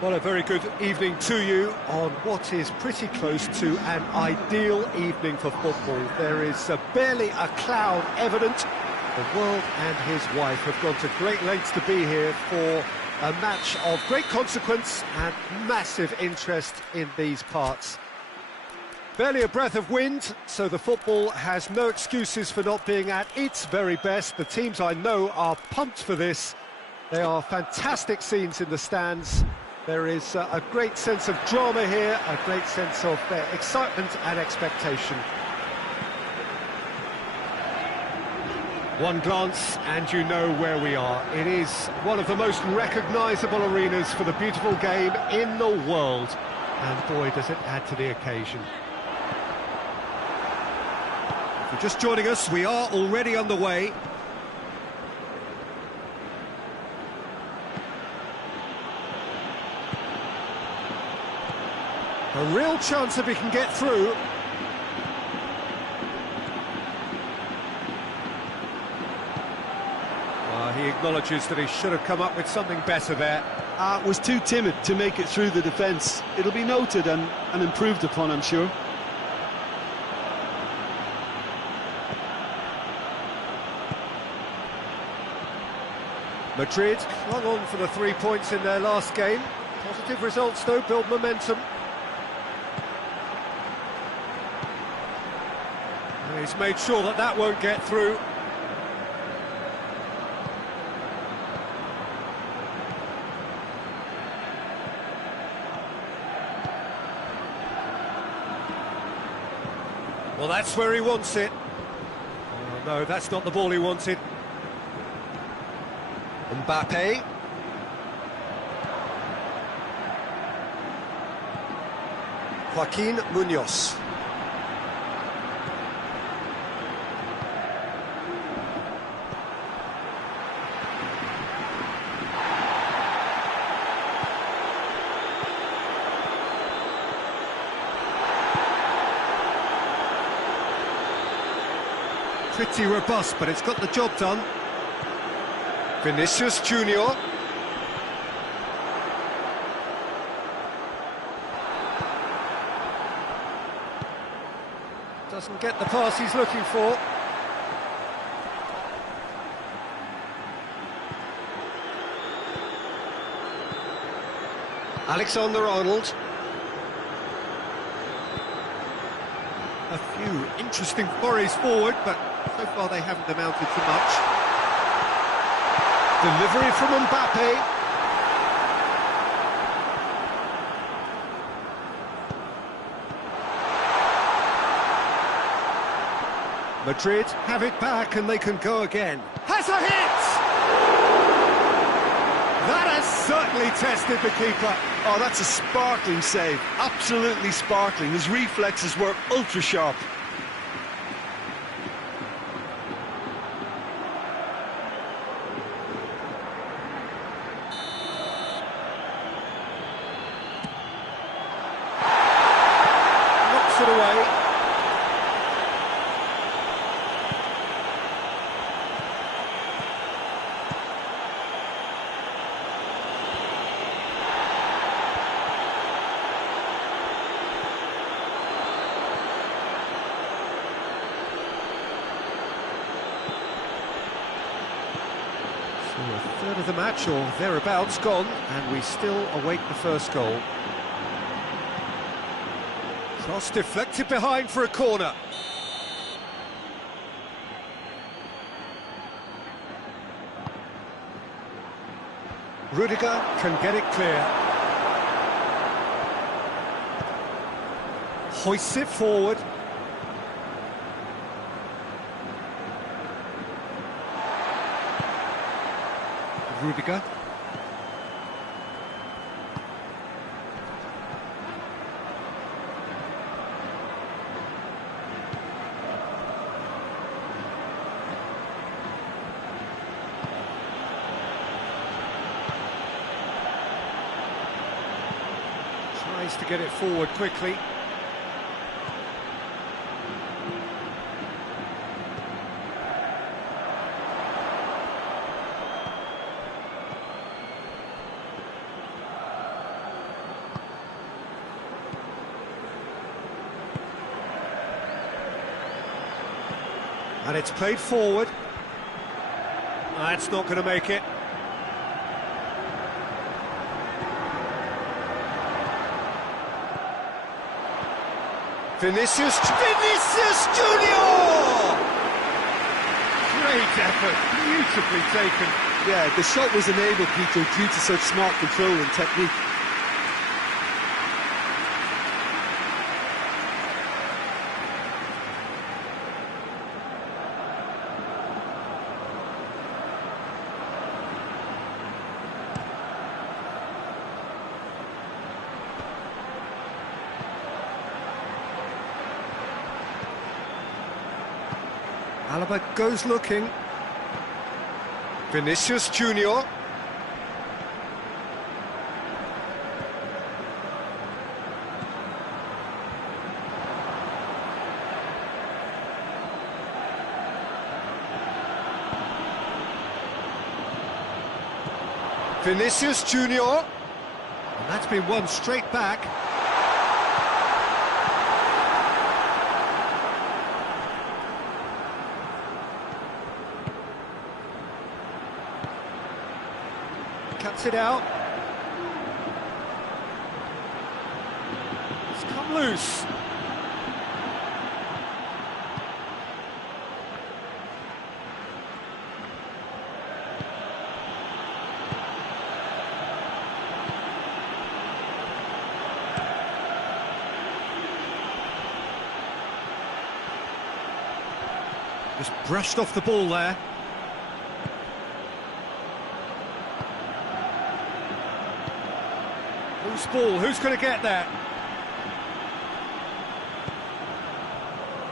Well, a very good evening to you on what is pretty close to an ideal evening for football. There is barely a cloud evident. The world and his wife have gone to great lengths to be here for a match of great consequence and massive interest in these parts. Barely a breath of wind, so the football has no excuses for not being at its very best. The teams I know are pumped for this. They are fantastic scenes in the stands. There is a great sense of drama here, a great sense of excitement and expectation. One glance and you know where we are. It is one of the most recognisable arenas for the beautiful game in the world. And boy, does it add to the occasion. If you're just joining us, we are already underway. A real chance if he can get through. He acknowledges that he should have come up with something better there. Was too timid to make it through the defence. It'll be noted and improved upon, I'm sure. Madrid clung on for the 3 points in their last game. Positive results, though, build momentum. And he's made sure that that won't get through. Well, that's where he wants it. Oh, no, that's not the ball he wanted. Mbappe. Joaquin Munoz. Pretty robust, but it's got the job done. Vinicius Junior. Doesn't get the pass he's looking for. Alexander-Arnold. A few interesting flurries forward, but so far they haven't amounted to much. Delivery from Mbappe. Madrid have it back and they can go again. Has a hit! That has certainly tested the keeper. Oh, that's a sparkling save. Absolutely sparkling. His reflexes were ultra sharp. Knocks it away. A third of the match, or thereabouts, gone, and we still await the first goal. Cross deflected behind for a corner. Rudiger can get it clear. Hoists it forward. Rudiger. Tries to get it forward quickly. And it's played forward. That's not going to make it. Vinicius Junior! Great effort, beautifully taken. Yeah, the shot was enabled, Peter, due to such smart control and technique. Alaba goes looking. Vinicius Junior. Vinicius Junior. And that's been won straight back. Cuts it out. It's come loose. Just brushed off the ball there. Who's ball? Who's going to get that?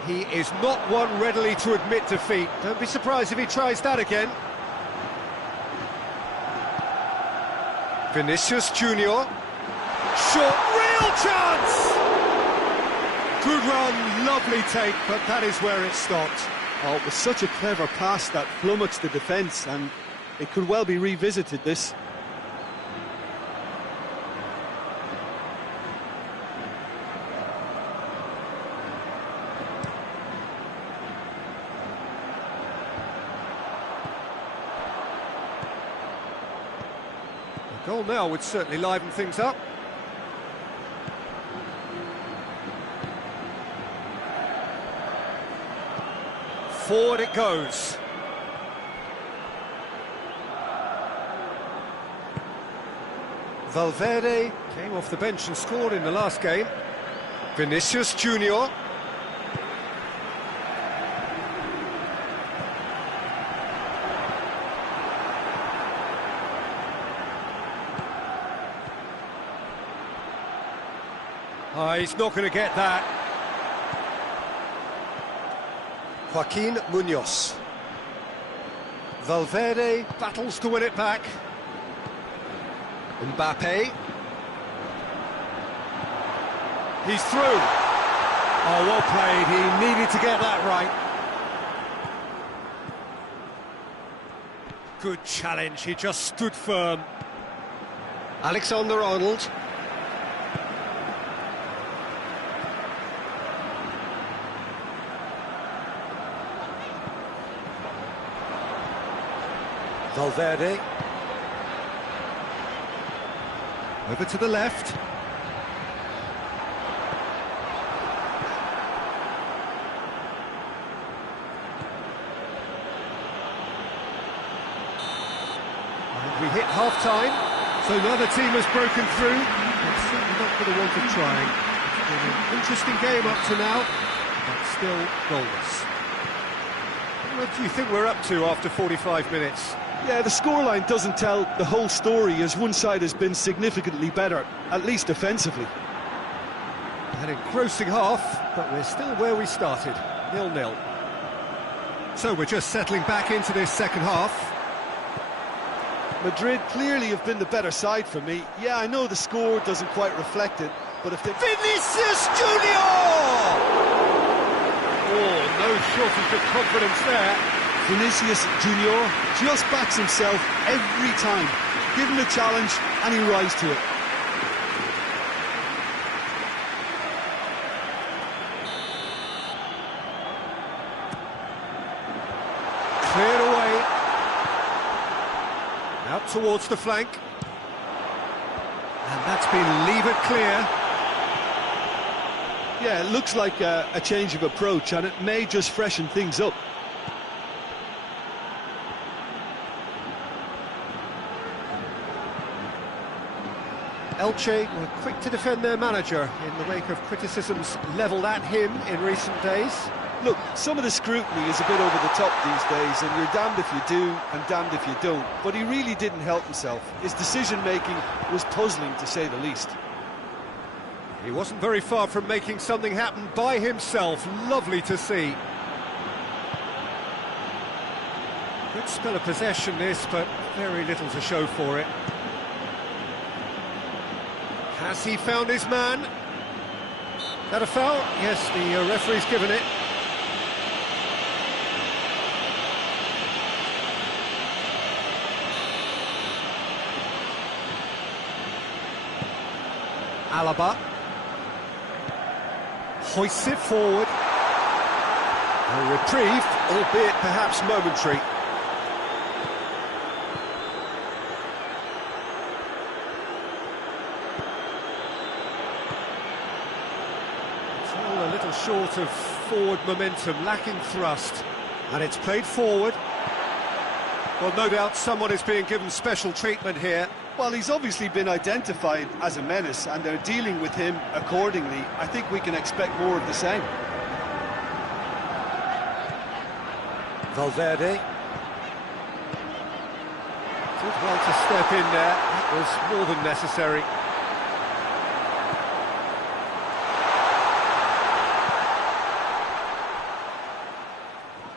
He is not one readily to admit defeat. Don't be surprised if he tries that again. Vinicius Junior. Shot, real chance! Good run, lovely take, but that is where it stopped. Oh, it was such a clever pass that flummoxed the defence, and it could well be revisited, this. A goal now would certainly liven things up. Forward it goes. Valverde came off the bench and scored in the last game. Vinicius Junior. He's not going to get that. Joaquin Munoz. Valverde battles to win it back. Mbappe. He's through. Oh, well played. He needed to get that right. Good challenge. He just stood firm. Alexander-Arnold. Valverde. Over to the left. And we hit half-time, so neither team has broken through. It's certainly not for the want of trying. It's been an interesting game up to now, but still goalless. What do you think we're up to after 45 minutes? Yeah, the scoreline doesn't tell the whole story, as one side has been significantly better, at least defensively. An engrossing half, but we're still where we started, 0-0. So we're just settling back into this second half. Madrid clearly have been the better side for me. Yeah, I know the score doesn't quite reflect it, but if they... Vinicius Junior! Oh, no shortage of confidence there. Vinicius Junior just backs himself every time. Give him a challenge and he rises to it. towards the flank. And that's been levered clear. Yeah, it looks like a change of approach, and it may just freshen things up. Elche were quick to defend their manager in the wake of criticisms levelled at him in recent days. Look, some of the scrutiny is a bit over the top these days, and you're damned if you do and damned if you don't. But he really didn't help himself. His decision-making was puzzling, to say the least. He wasn't very far from making something happen by himself. Lovely to see. Good spell of possession this, but very little to show for it. Has he found his man? That a foul? Yes, the referee's given it. Alaba hoists it forward. A reprieve, albeit perhaps momentary. Still a little short of forward momentum, lacking thrust. And it's played forward. Well, no doubt someone is being given special treatment here. Well, he's obviously been identified as a menace, and they're dealing with him accordingly. I think we can expect more of the same. Valverde. Did well to step in there. That was more than necessary.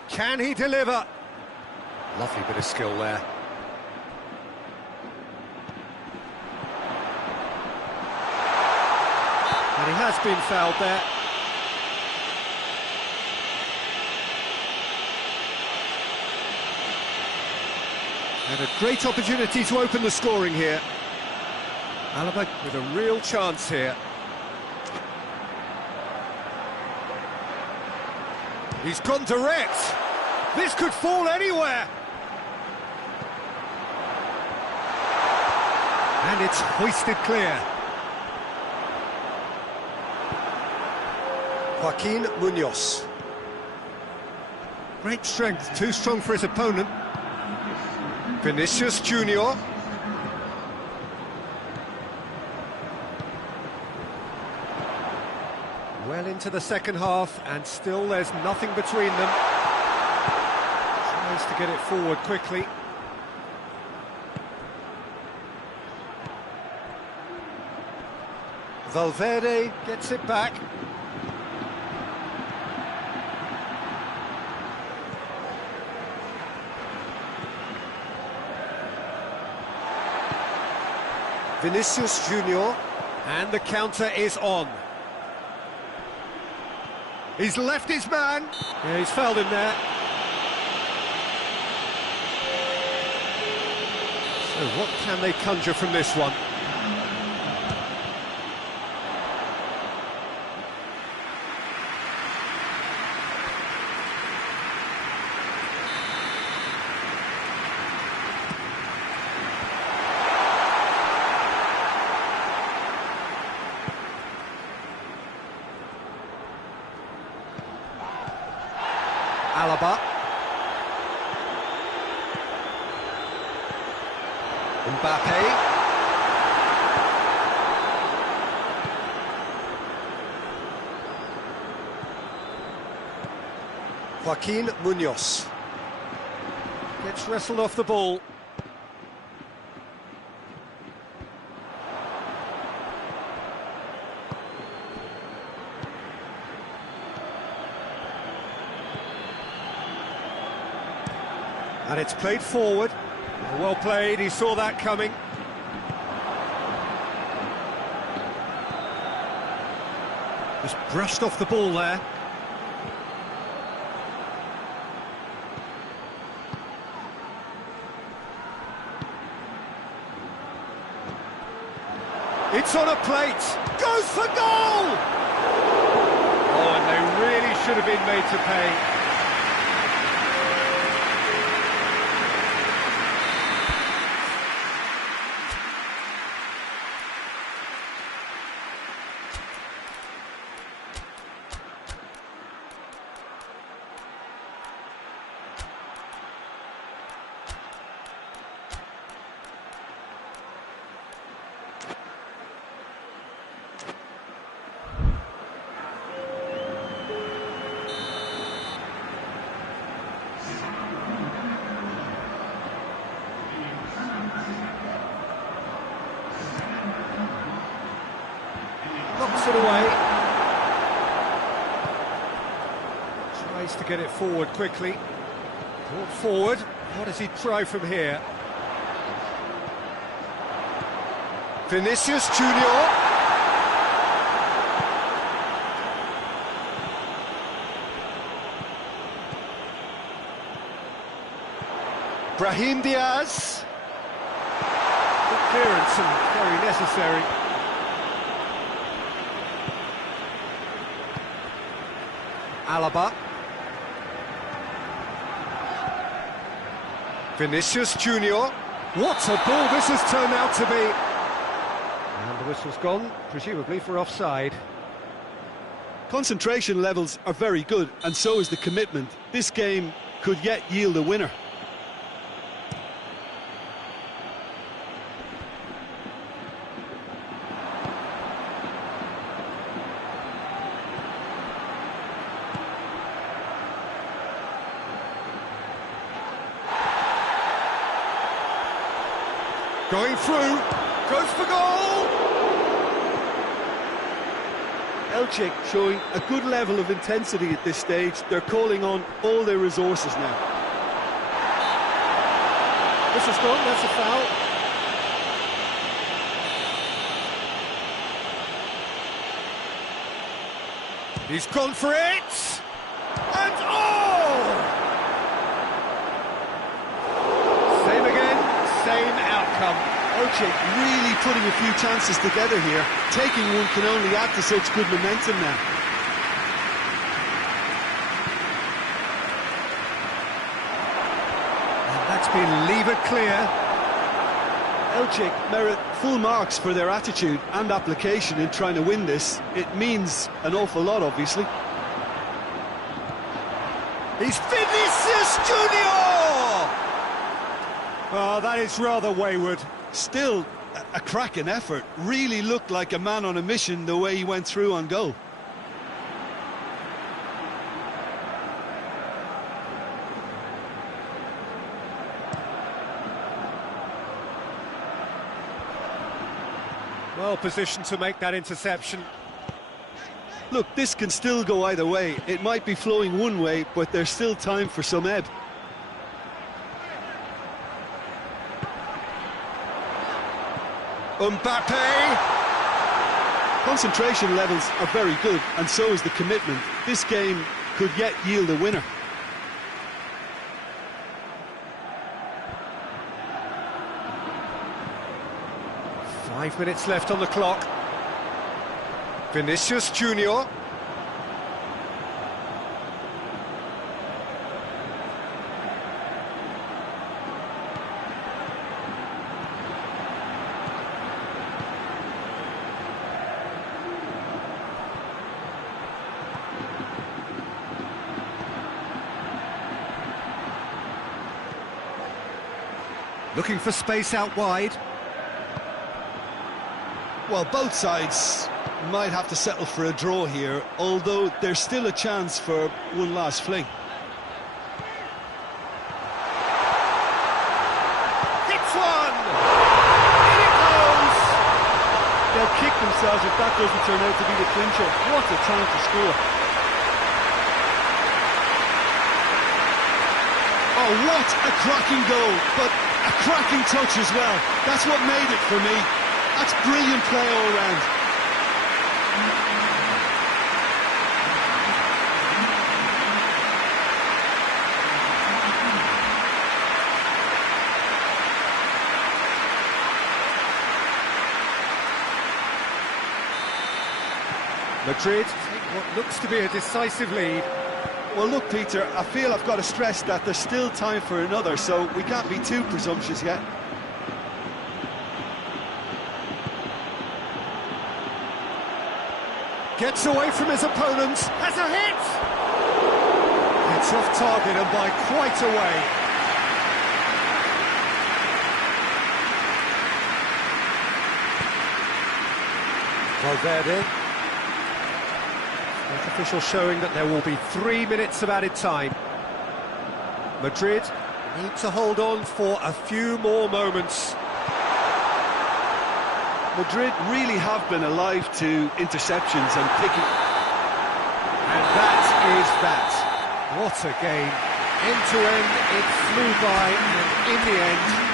Can he deliver? Lovely bit of skill there. And he has been fouled there. Had a great opportunity to open the scoring here. Alaba with a real chance here. He's gone direct. This could fall anywhere. And it's hoisted clear. Joaquin Munoz. Great strength, too strong for his opponent. Vinicius Junior. Well into the second half, and still there's nothing between them. Tries to get it forward quickly. Valverde gets it back. Vinicius Junior, and the counter is on. He's left his man. Yeah, he's fouled him there. So what can they conjure from this one? Alaba. Mbappe. Joaquin Munoz. Gets wrestled off the ball. And it's played forward. Well played, he saw that coming. Just brushed off the ball there. It's on a plate. Goes for goal! Oh, and they really should have been made to pay. Puts it away. Tries to get it forward quickly. Brought forward. What does he try from here? Vinicius Junior. Brahim Diaz. Good clearance and very necessary. Alaba. Vinicius Junior. What a ball this has turned out to be. And the whistle's gone, presumably for offside. Concentration levels are very good, and so is the commitment. This game could yet yield a winner. Going through, goes for goal! Elche showing a good level of intensity at this stage. They're calling on all their resources now. This is gone, that's a foul. He's gone for it! And oh! Same again, same outcome. Elche really putting a few chances together here. Taking one can only add to such good momentum now. And that's been levered clear. Elche merit full marks for their attitude and application in trying to win this. It means an awful lot, obviously. He's Vinicius Junior! Oh, that is rather wayward. Still a cracking effort. Really looked like a man on a mission the way he went through on goal. Well positioned to make that interception. Look, this can still go either way. It might be flowing one way, but there's still time for some ebb. Mbappe! Concentration levels are very good, and so is the commitment. This game could yet yield a winner. Five minutes left on the clock. Vinicius Junior. Looking for space out wide. Well, both sides might have to settle for a draw here, although there's still a chance for one last fling. Hits one! In it goes! They'll kick themselves if that doesn't turn out to be the clincher. What a time to score. Oh, what a cracking goal, but a cracking touch as well. That's what made it for me. That's brilliant play all round. Madrid take what looks to be a decisive lead. Well, look, Peter, I feel I've got to stress that there's still time for another, so we can't be too presumptuous yet. Gets away from his opponent, has a hit! It's off target and by quite a way. Valverde. First official showing that there will be 3 minutes of added time. Madrid need to hold on for a few more moments. Madrid really have been alive to interceptions and picking. And that is that. What a game. End to end, it flew by, and in the end...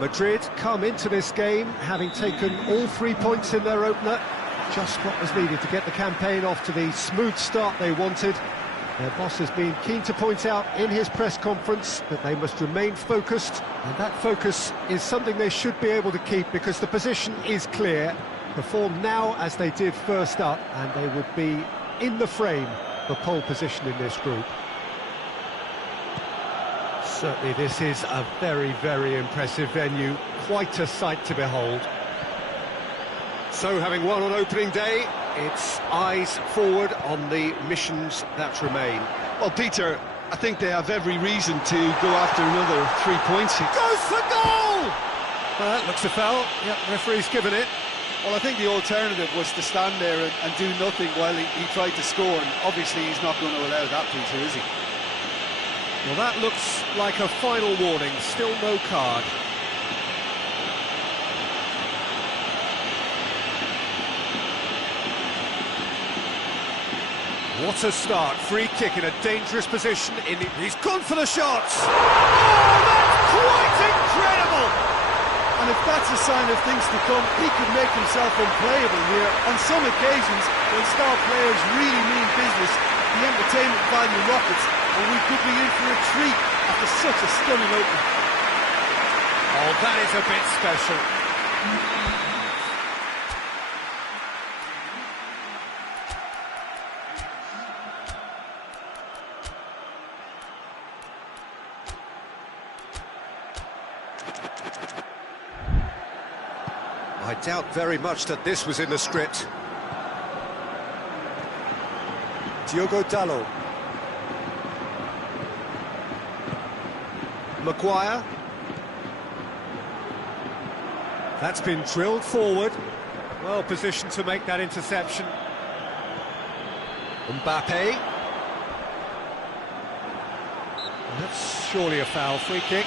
Madrid come into this game having taken all 3 points in their opener. Just what was needed to get the campaign off to the smooth start they wanted. Their boss has been keen to point out in his press conference that they must remain focused, and that focus is something they should be able to keep because the position is clear. Perform now as they did first up, and they would be in the frame for pole position in this group. Certainly this is a very, very impressive venue, quite a sight to behold. So having won on opening day, it's eyes forward on the missions that remain. Well, Peter, I think they have every reason to go after another 3 points. Goes for goal! Well, that looks a foul. Yep, referee's given it. Well, I think the alternative was to stand there and do nothing while he tried to score, and obviously he's not going to allow that, Peter, is he? Well, that looks like a final warning, still no card. What a start, free kick in a dangerous position, he's gone for the shots! Oh, that's quite incredible! And if that's a sign of things to come, he could make himself unplayable here. On some occasions, when star players really mean business, the entertainment value rockets, and we could be in for a treat after such a stunning opening. Oh, that is a bit special. I doubt very much that this was in the script. Diogo Dalot. Maguire. That's been drilled forward. Well positioned to make that interception. Mbappe. That's surely a foul, free kick.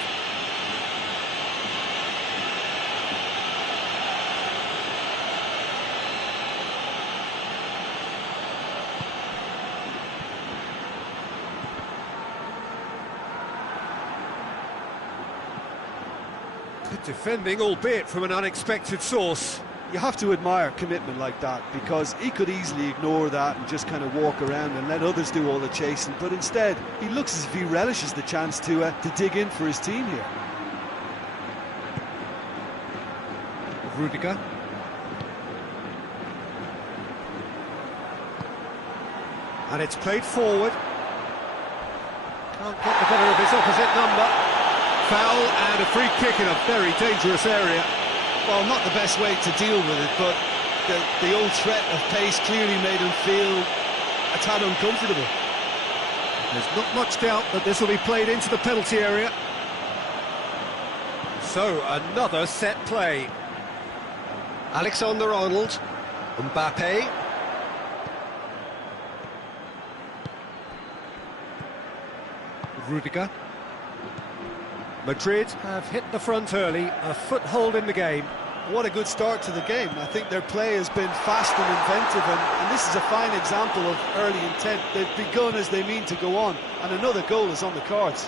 Good defending, albeit from an unexpected source. You have to admire commitment like that, because he could easily ignore that and just kind of walk around and let others do all the chasing, but instead he looks as if he relishes the chance to dig in for his team here. Rudiger. And it's played forward. Can't get the better of his opposite number. Foul and a free kick in a very dangerous area. Well, not the best way to deal with it, but the old threat of pace clearly made him feel a tad uncomfortable. There's not much doubt that this will be played into the penalty area. So, another set play. Alexander-Arnold, Mbappe. Rudiger. Madrid have hit the front early, a foothold in the game. What a good start to the game. I think their play has been fast and inventive, and this is a fine example of early intent. They've begun as they mean to go on, and another goal is on the cards.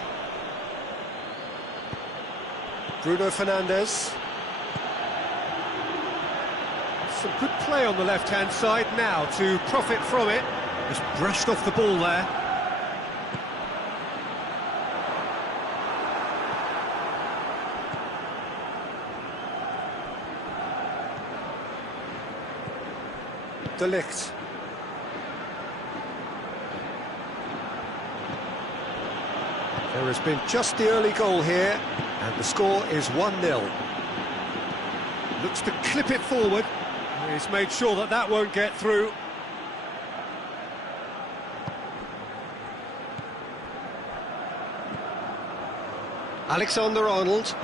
Bruno Fernandes. Some good play on the left-hand side now to profit from it. Just brushed off the ball there. De Ligt. There has been just the early goal here, and the score is 1-0. Looks to clip it forward. He's made sure that that won't get through. Alexander-Arnold.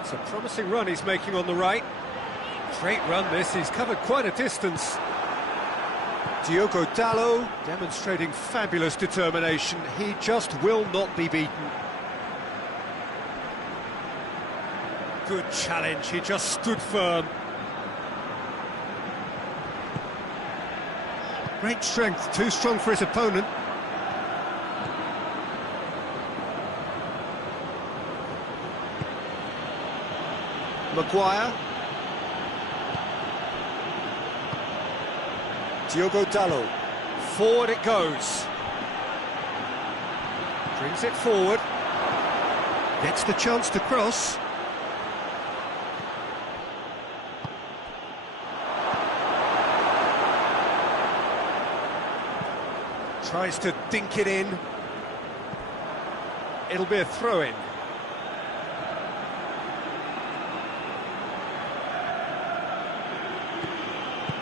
It's a promising run he's making on the right. Great run this, he's covered quite a distance. Diogo Dalot demonstrating fabulous determination. He just will not be beaten. Good challenge, he just stood firm. Great strength, too strong for his opponent. Maguire. Diogo Dalot. Forward it goes. Brings it forward. Gets the chance to cross. Tries to dink it in. It'll be a throw-in.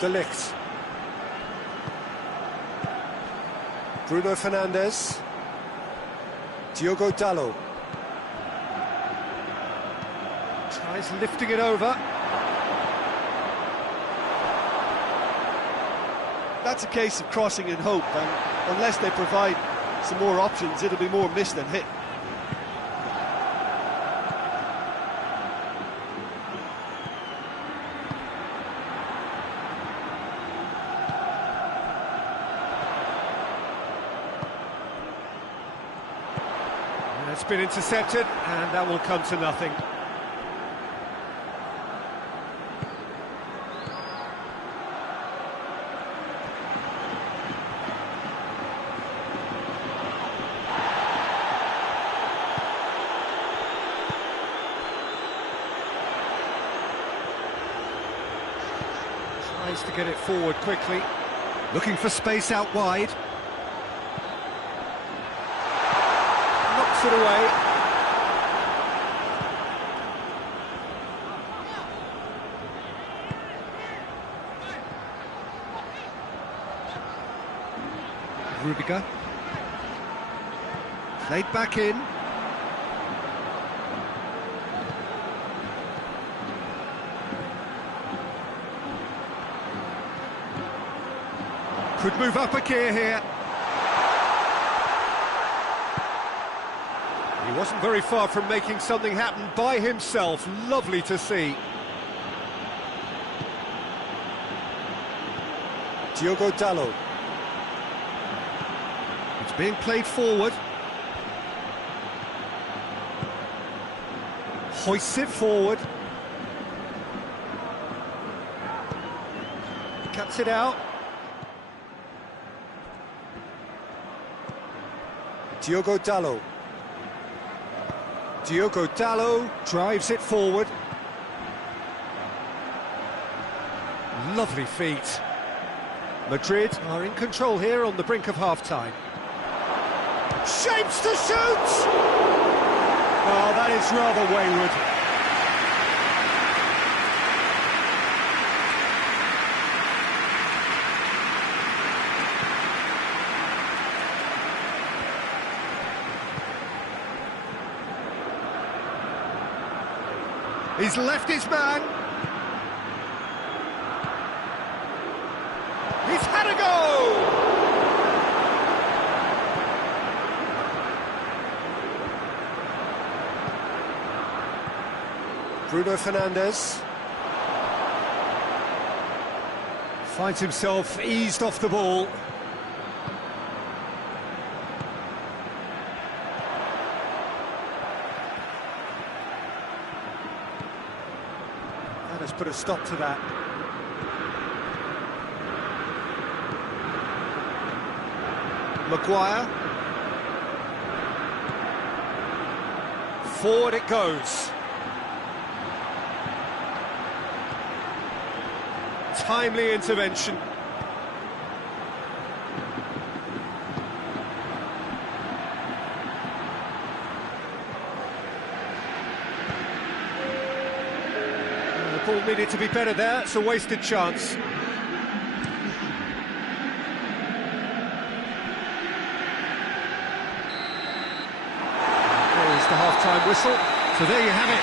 De Ligt. Bruno Fernandes. Diogo Dalot. Tries lifting it over. That's a case of crossing in hope, and unless they provide some more options, it'll be more miss than hit. It's been intercepted, and that will come to nothing. Tries to get it forward quickly, looking for space out wide. Knocks it away. Rudiger. Played back in. Could move up a gear here. He wasn't very far from making something happen by himself. Lovely to see. Diogo Dalot. It's being played forward. Hoists it forward. Cuts it out. Diogo Dalot. Diogo Dalot drives it forward. Lovely feet. Madrid are in control here on the brink of half-time. Shapes to shoot! Oh, that is rather wayward. He's left his man. He's had a go! Bruno Fernandes finds himself eased off the ball. That has put a stop to that. Maguire. Forward it goes. Timely intervention. The ball needed to be better there, it's a wasted chance. There's the half-time whistle. So there you have it,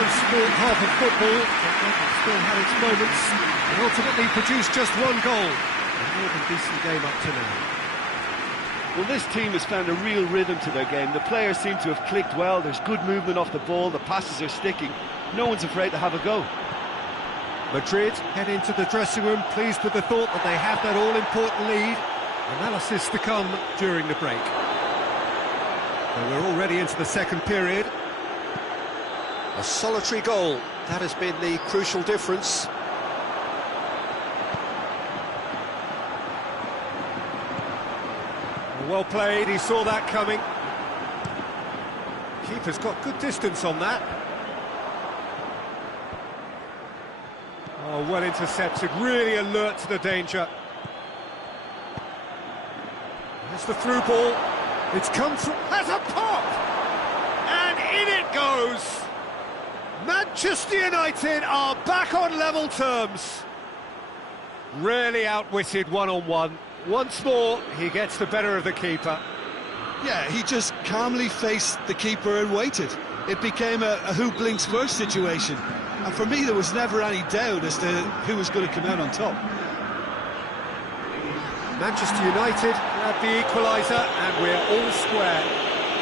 one sport half of football, but still had its moments, and ultimately produced just one goal. A more than decent game up to now. Well, this team has found a real rhythm to their game. The players seem to have clicked well, there's good movement off the ball, the passes are sticking. No one's afraid to have a go. Madrid head into the dressing room, pleased with the thought that they have that all-important lead. Analysis to come during the break. Well, we're already into the second period. A solitary goal, that has been the crucial difference. Well played, he saw that coming. Keeper's got good distance on that. Oh, well intercepted, really alert to the danger. There's the through ball. It's come through, has a pop! And in it goes! Manchester United are back on level terms. Really outwitted one-on-one. Once more, he gets the better of the keeper. Yeah, he just calmly faced the keeper and waited. It became a who blinks first situation. And for me, there was never any doubt as to who was going to come out on top. Manchester United have the equaliser, and we're all square.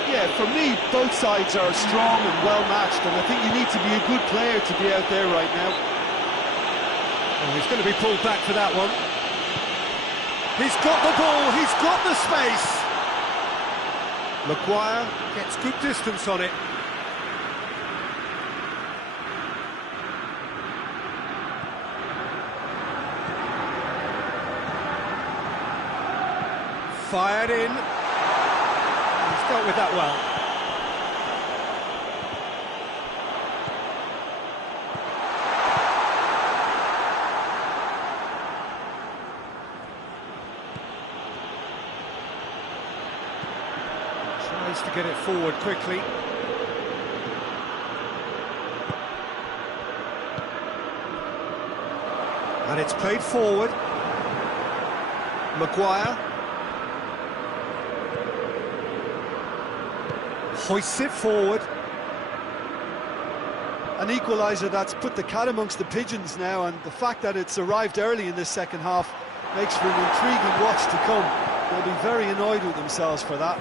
Yeah, for me, both sides are strong and well-matched, and I think you need to be a good player to be out there right now. Oh, he's going to be pulled back for that one. He's got the ball, he's got the space. Maguire gets good distance on it. Fired in. He's dealt with that well. Tries to get it forward quickly. And it's played forward. Maguire. Hoists it forward. An equaliser that's put the cat amongst the pigeons now, and the fact that it's arrived early in this second half makes for an intriguing watch to come. They'll be very annoyed with themselves for that.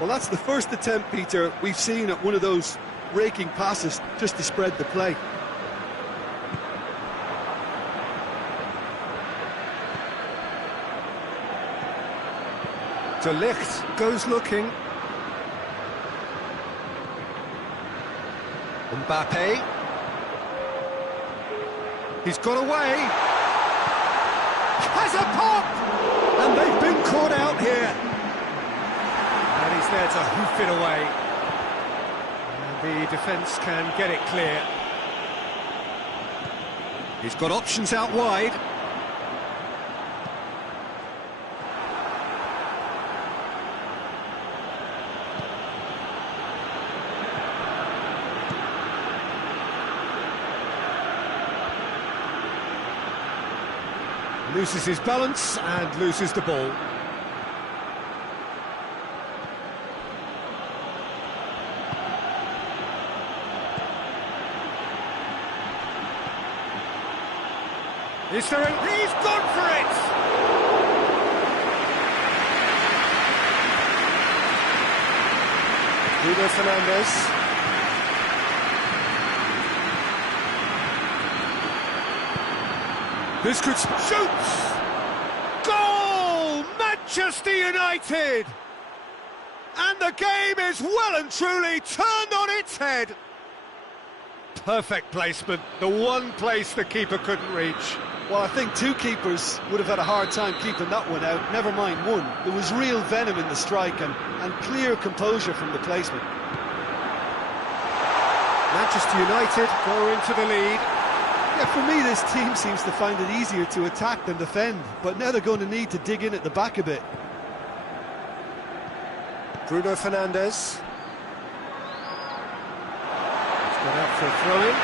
Well, that's the first attempt, Peter, we've seen at one of those raking passes just to spread the play. De Ligt goes looking. Mbappe. He's got away. Has a pop! And they've been caught out here. And he's there to hoof it away. And the defence can get it clear. He's got options out wide. Loses his balance and loses the ball. Is there a... He's gone for it! Bruno Fernandes. This could... Shoots! Goal! Manchester United! And the game is well and truly turned on its head. Perfect placement, the one place the keeper couldn't reach. Well, I think two keepers would have had a hard time keeping that one out, never mind one. There was real venom in the strike and clear composure from the placement. Manchester United go into the lead. Yeah, for me, this team seems to find it easier to attack than defend, but now they're going to need to dig in at the back a bit. Bruno Fernandes. He's gone out for a throw-in.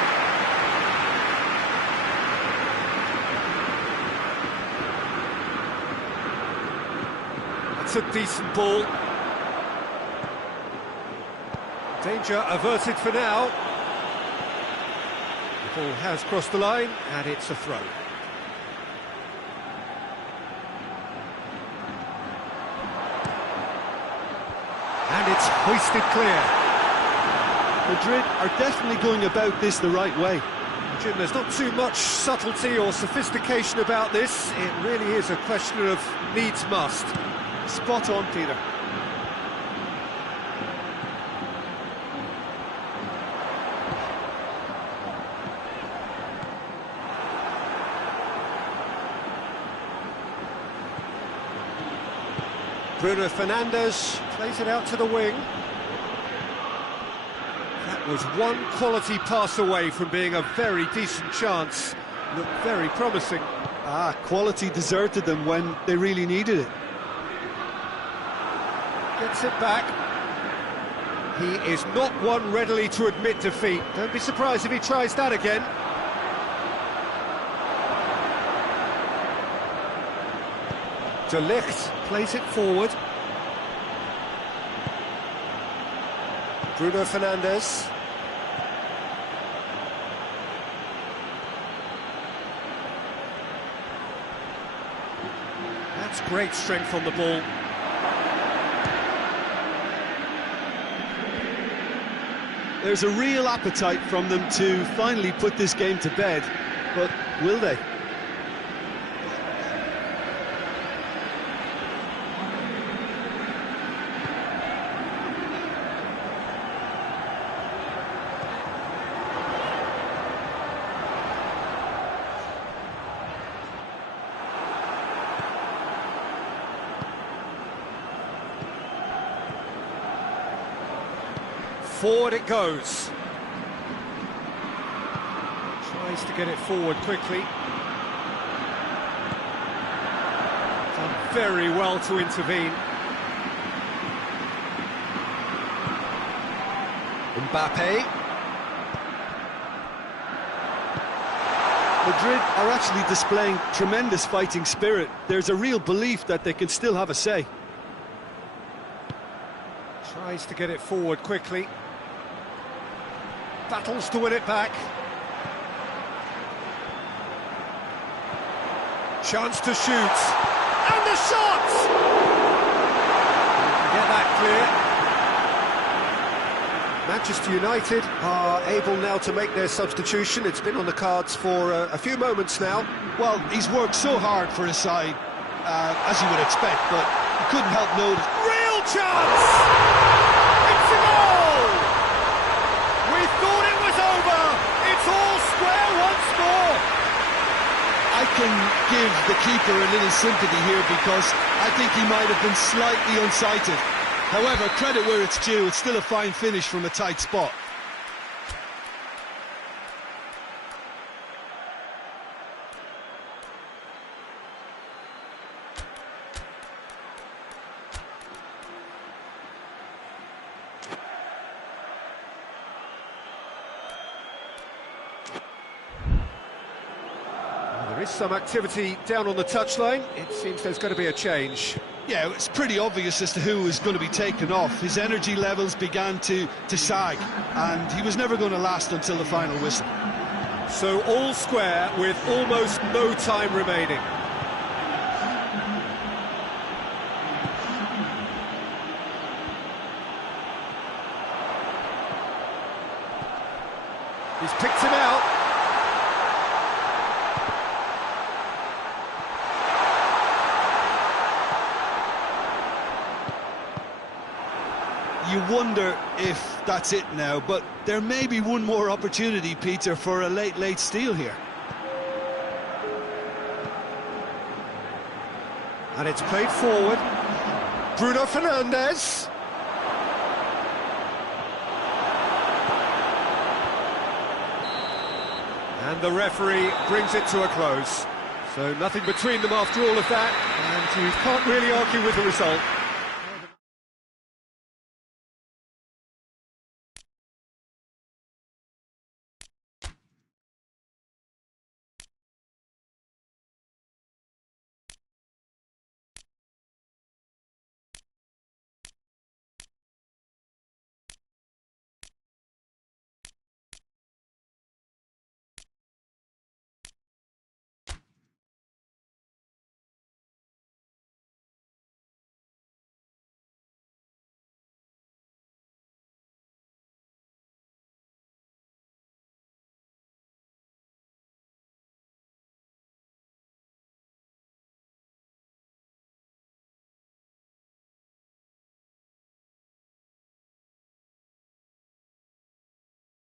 That's a decent ball. Danger averted for now. The ball has crossed the line, and it's a throw. And it's hoisted clear. Madrid are definitely going about this the right way. Jim, there's not too much subtlety or sophistication about this. It really is a question of needs must. Spot on, Peter. Bruno Fernandes plays it out to the wing. That was one quality pass away from being a very decent chance. Looked very promising. Quality deserted them when they really needed it. Gets it back. He is not one readily to admit defeat. Don't be surprised if he tries that again. De Ligt plays it forward. Bruno Fernandes. That's great strength on the ball. There's a real appetite from them to finally put this game to bed, but will they? Forward it goes. Tries to get it forward quickly. Done very well to intervene. Mbappe. Madrid are actually displaying tremendous fighting spirit. There's a real belief that they can still have a say. Tries to get it forward quickly. Battles to win it back. Chance to shoot. And the shot! Get that clear. Manchester United are able now to make their substitution. It's been on the cards for a few moments now. Well, he's worked so hard for his side, as you would expect, but you couldn't help notice. Real chance! It's a goal! We thought it was can give the keeper a little sympathy here because I think he might have been slightly unsighted. However, credit where it's due, it's still a fine finish from a tight spot. There is some activity down on the touchline. It seems there's going to be a change. Yeah, it's pretty obvious as to who was going to be taken off. His energy levels began to sag, and he was never going to last until the final whistle. So all square with almost no time remaining. He's picked him out. You wonder if that's it now, but there may be one more opportunity, Peter, for a late steal here. And it's played forward. Bruno Fernandes. And the referee brings it to a close. So nothing between them after all of that, and you can't really argue with the result.